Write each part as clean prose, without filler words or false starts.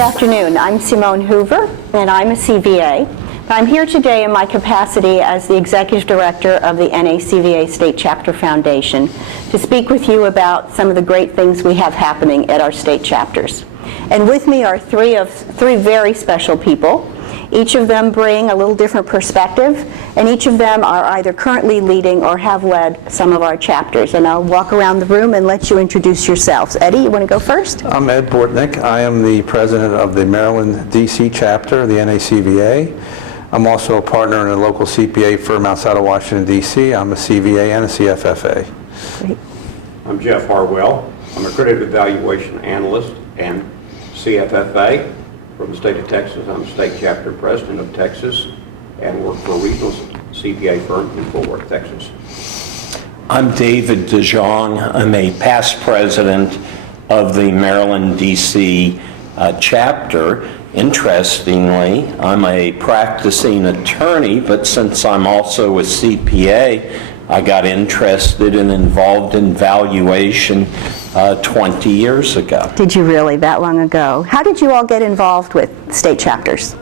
afternoon. I'm Simone Hoover, and I'm a CVA. I'm here today in my capacity as the Executive Director of the NACVA State Chapter Foundation to speak with you about some of the great things we have happening at our state chapters. And with me are three very special people. Each of them bring a little different perspective, and each of them are either currently leading or have led some of our chapters. And I'll walk around the room and let you introduce yourselves. Eddie, you want to go first? I'm Ed Bortnick. I am the president of the Maryland, D.C. chapter of the NACVA. I'm also a partner in a local CPA firm outside of Washington, D.C. I'm a CVA and a CFFA. Great. I'm Jeff Harwell. I'm a credit evaluation analyst and CFFA. From the state of Texas. I'm state chapter president of Texas and work for a regional CPA firm in Fort Worth, Texas. I'm David DeJong. I'm a past president of the Maryland, D.C. chapter. Interestingly, I'm a practicing attorney, but since I'm also a CPA, I got interested and involved in valuation 20 years ago. Did you really, that long ago? How did you all get involved with state chapters?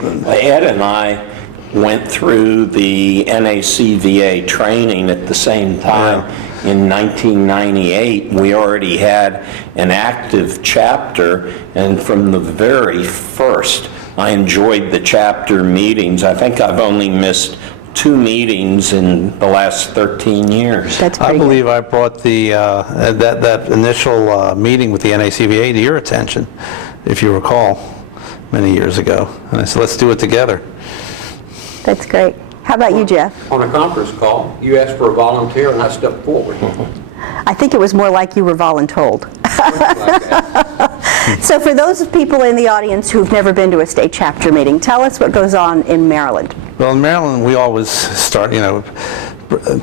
Ed and I went through the NACVA training at the same time. In 1998, we already had an active chapter, and from the very first, I enjoyed the chapter meetings. I think I've only missed 2 meetings in the last 13 years. That's I pretty believe good. I brought the that initial meeting with the NACVA to your attention, if you recall, many years ago. And I said, let's do it together. That's great. How about you, Jeff? On a conference call, you asked for a volunteer and I stepped forward. I think it was more like you were voluntold. Like that. So for those people in the audience who've never been to a state chapter meeting, tell us what goes on in Maryland. Well, in Maryland, we always start,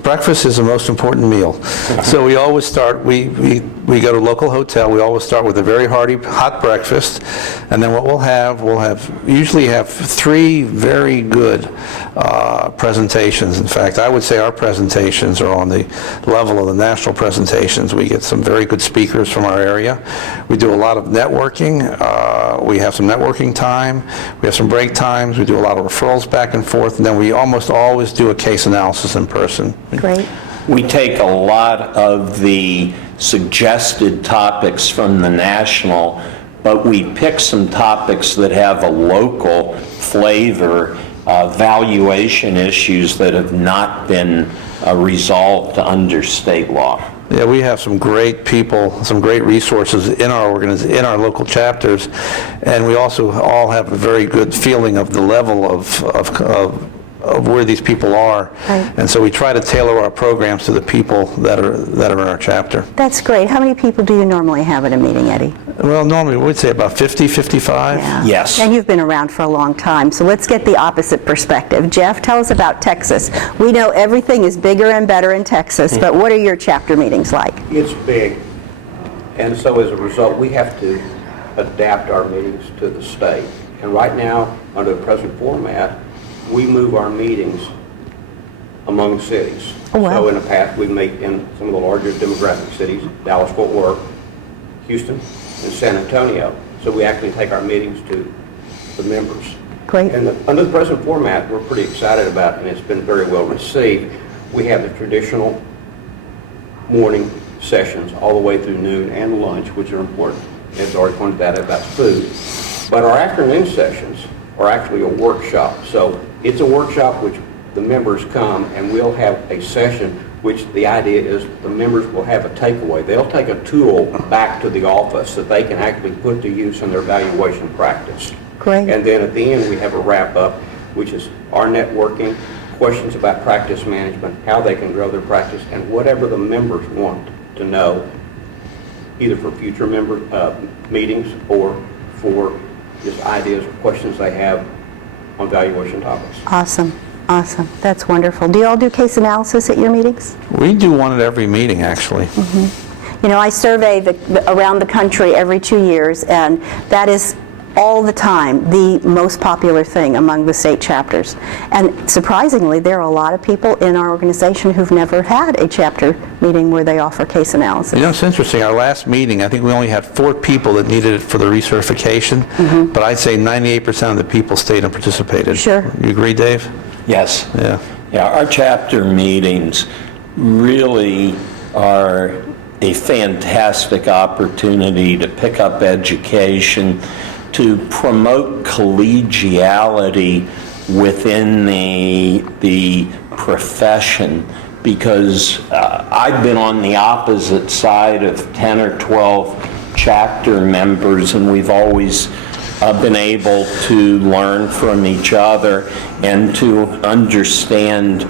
breakfast is the most important meal. So we always start, we go to a local hotel, we always start with a very hearty hot breakfast, and then what we'll usually have 3 very good presentations. In fact, I would say our presentations are on the level of the national presentations. We get some very good speakers from our area. We do a lot of networking. We have some networking time. We have some break times. We do a lot of referrals back and forth, and then we almost always do a case analysis in person. Great. We take a lot of the suggested topics from the national, but we pick some topics that have a local flavor, valuation issues that have not been resolved under state law. Yeah, we have some great people, some great resources in our local chapters, and we also all have a very good feeling of the level of where these people are. Right. And so we try to tailor our programs to the people that are in our chapter. That's great. How many people do you normally have at a meeting, Eddie? Well, normally we'd say about 50, 55. Yeah. Yes. And you've been around for a long time, so let's get the opposite perspective. Jeff, tell us about Texas. We know everything is bigger and better in Texas, but what are your chapter meetings like? It's big, and so as a result, we have to adapt our meetings to the state. And right now, under the present format, we move our meetings among cities. Oh, wow. So in the past, we meet in some of the larger demographic cities, Dallas, Fort Worth, Houston, and San Antonio. So we actually take our meetings to the members. Great. And under the present format, we're pretty excited about, and it's been very well received. We have the traditional morning sessions all the way through noon and lunch, which are important. It's already pointed out about food. But our afternoon sessions are actually a workshop. So it's a workshop which the members come, and we'll have a session which the idea is the members will have a takeaway. They'll take a tool back to the office that they can actually put to use in their valuation practice. Great. And then at the end, we have a wrap-up, which is our networking, questions about practice management, how they can grow their practice, and whatever the members want to know, either for future member meetings or for just ideas or questions they have on valuation topics. Awesome. Awesome. That's wonderful. Do you all do case analysis at your meetings? We do one at every meeting, actually. You know, I survey around the country every 2 years, and that is all the time the most popular thing among the state chapters. And surprisingly, there are a lot of people in our organization who've never had a chapter meeting where they offer case analysis. You know, it's interesting. Our last meeting, I think we only had 4 people that needed it for the recertification, but I'd say 98% of the people stayed and participated. Sure. You agree, Dave? Yes. Yeah. Yeah, our chapter meetings really are a fantastic opportunity to pick up education, to promote collegiality within the profession, because I've been on the opposite side of 10 or 12 chapter members, and we've always been able to learn from each other and to understand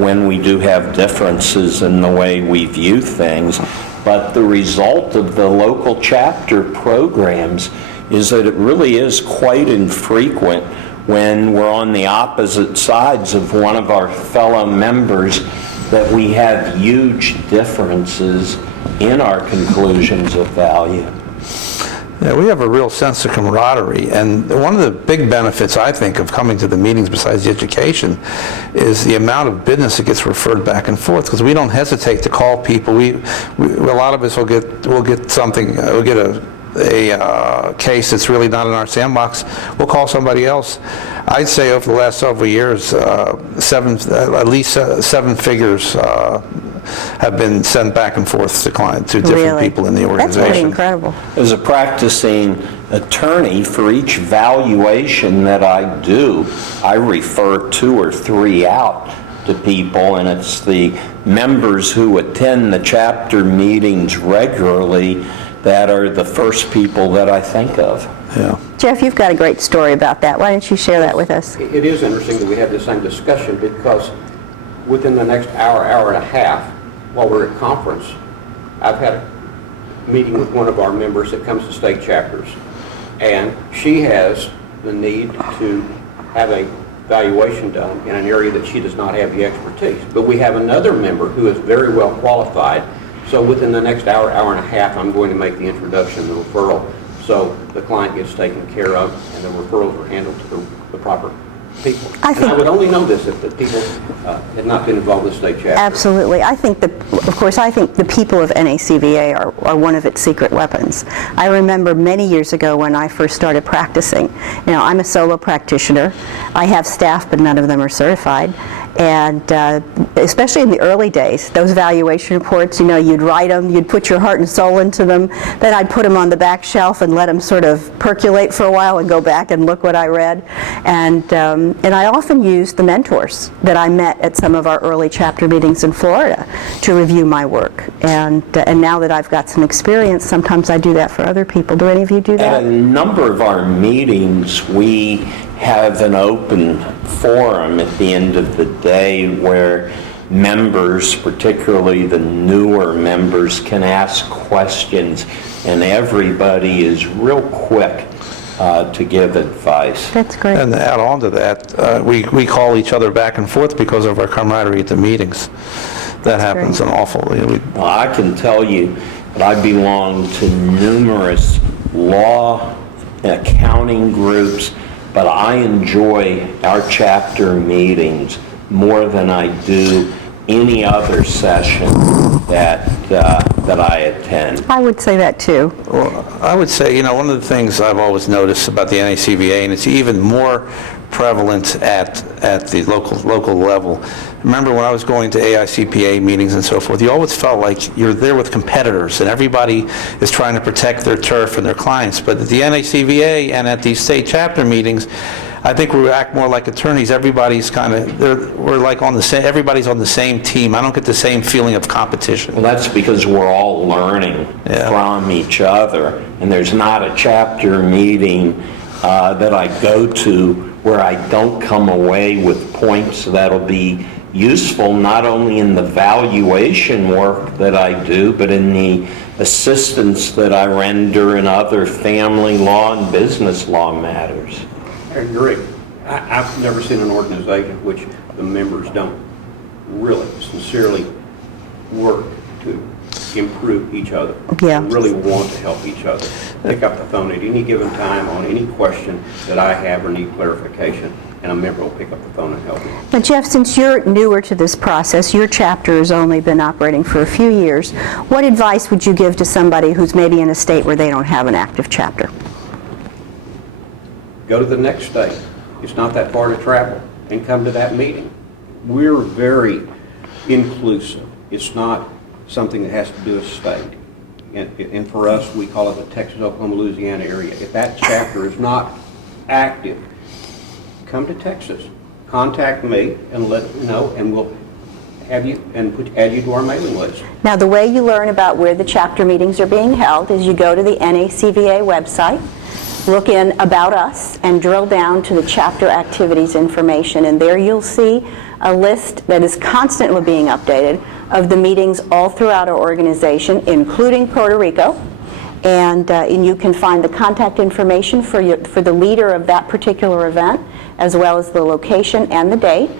when we do have differences in the way we view things. But the result of the local chapter programs is that it really is quite infrequent when we're on the opposite sides of one of our fellow members that we have huge differences in our conclusions of value. Yeah, we have a real sense of camaraderie, and one of the big benefits, I think, of coming to the meetings besides the education is the amount of business that gets referred back and forth, because we don't hesitate to call people. A lot of us will get something, we'll get a case that's really not in our sandbox. We'll call somebody else. I'd say over the last several years, at least 7 figures have been sent back and forth to different Really? people in the That's organization. pretty incredible. As a practicing attorney, for each valuation that I do, I refer 2 or 3 out to people, and it's the members who attend the chapter meetings regularly that are the first people that I think of. Yeah. Jeff, you've got a great story about that. Why don't you share that with us? It is interesting that we have the same discussion, because within the next hour, hour and a half, while we're at conference, I've had a meeting with one of our members that comes to state chapters, and she has the need to have a valuation done in an area that she does not have the expertise. But we have another member who is very well qualified, so within the next hour, hour and a half, I'm going to make the introduction, the referral, so the client gets taken care of and the referrals are handled to the proper people. I think- And I would only know this if the people had not been involved in the state chapter. Absolutely. I think the people of NACVA are one of its secret weapons. I remember many years ago when I first started practicing. You know, I'm a solo practitioner. I have staff, but none of them are certified. And especially in the early days, those valuation reports, you know, you'd write them, you'd put your heart and soul into them, then I'd put them on the back shelf and let them sort of percolate for a while and go back and look what I read. And I often used the mentors that I met at some of our early chapter meetings in Florida to review my work. And now that I've got some experience, sometimes I do that for other people. Do any of you do that? At a number of our meetings, we have an open forum at the end of the day where members, particularly the newer members, can ask questions, and everybody is real quick to give advice. That's great. And to add on to that, we call each other back and forth because of our camaraderie at the meetings. That happens an awful. Well, I can tell you that I belong to numerous law and accounting groups, but I enjoy our chapter meetings more than I do any other session that I attend. I would say that too. Well, I would say, you know, one of the things I've always noticed about the NACVA, and it's even more prevalent at the local level. Remember when I was going to AICPA meetings and so forth, you always felt like you're there with competitors and everybody is trying to protect their turf and their clients. But at the NACVA and at these state chapter meetings, I think we act more like attorneys. Everybody's we're like on the same, everybody's on the same team. I don't get the same feeling of competition. Well, that's because we're all learning from each other, and there's not a chapter meeting that I go to where I don't come away with points that'll be useful not only in the valuation work that I do, but in the assistance that I render in other family law and business law matters. I agree. I've never seen an organization which the members don't really sincerely work to improve each other. Yeah. And really want to help each other. Pick up the phone at any given time on any question that I have or need clarification, and a member will pick up the phone and help me. Now, Jeff, since you're newer to this process, your chapter has only been operating for a few years, what advice would you give to somebody who's maybe in a state where they don't have an active chapter? Go to the next state. It's not that far to travel, and come to that meeting. We're very inclusive. It's not something that has to do with state. And for us, we call it the Texas, Oklahoma, Louisiana area. If that chapter is not active, come to Texas. Contact me and let me know, and we'll have you and add you to our mailing list. Now, the way you learn about where the chapter meetings are being held is you go to the NACVA website, look in About Us, and drill down to the chapter activities information, and there you'll see a list that is constantly being updated of the meetings all throughout our organization, including Puerto Rico, and you can find the contact information for the leader of that particular event, as well as the location and the date.